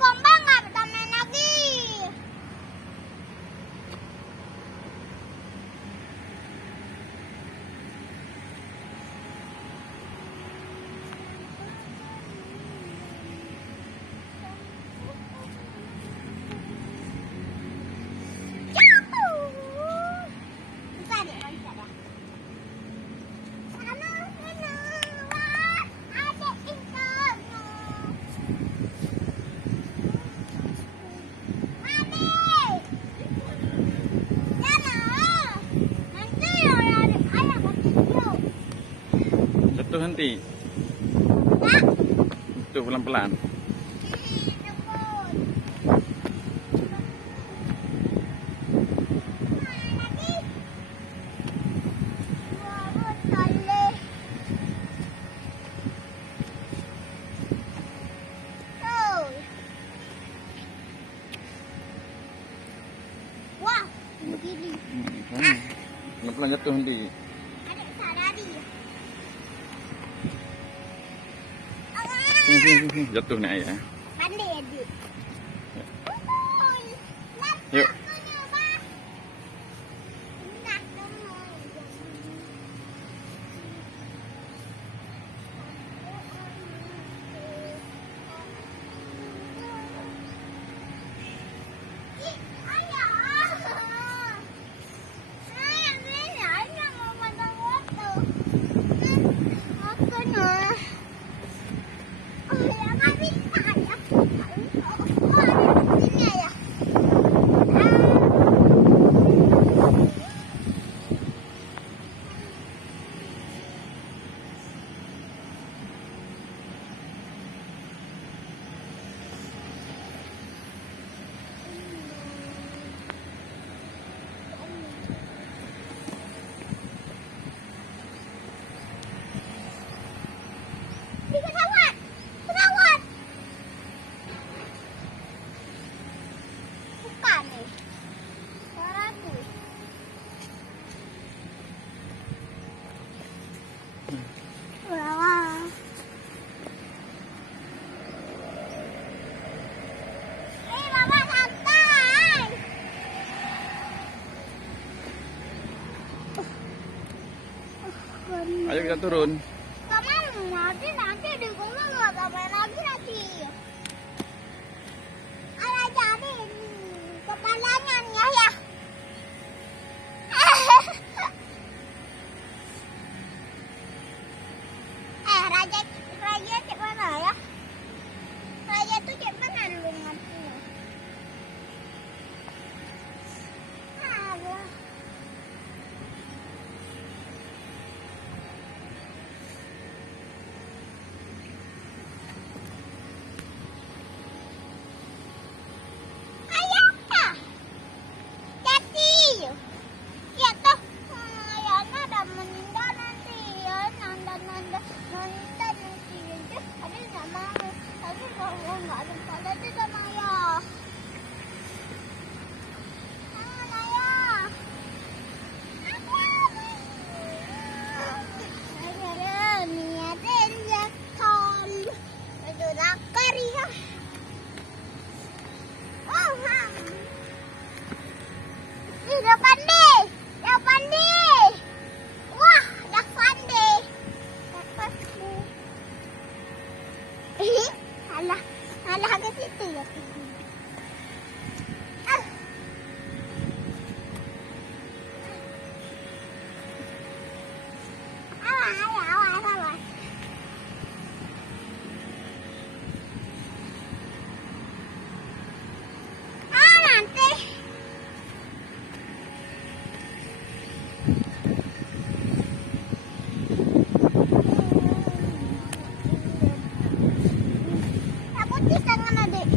gombal nggak bisa main lagi. Bisa deh, bisa deh. Sana, sana, wah, ada ikannya. Mami, sana, nanti ada ayam kecil. Jatuh nanti. Nak, Tuh pelan-pelan. ini jemput. Mana lagi? Wah, tali. Tuh. Wah, begini. Pelan-pelan jatuh nanti. Adik sadari. Sini. Jatuh nih ayah. Pandai adik. Yuk. Ayo kita turun. Nanti di rumah nggak ada main lagi nanti. Ayah jadi kepalanya nih ayah. Raja cek mana ya? Raja tuh cek mana lu ngerti? Aduh. Depan deh. Wah, depan deh. Alah ke situ ya. Awas. Nanti. Putih tangan adik.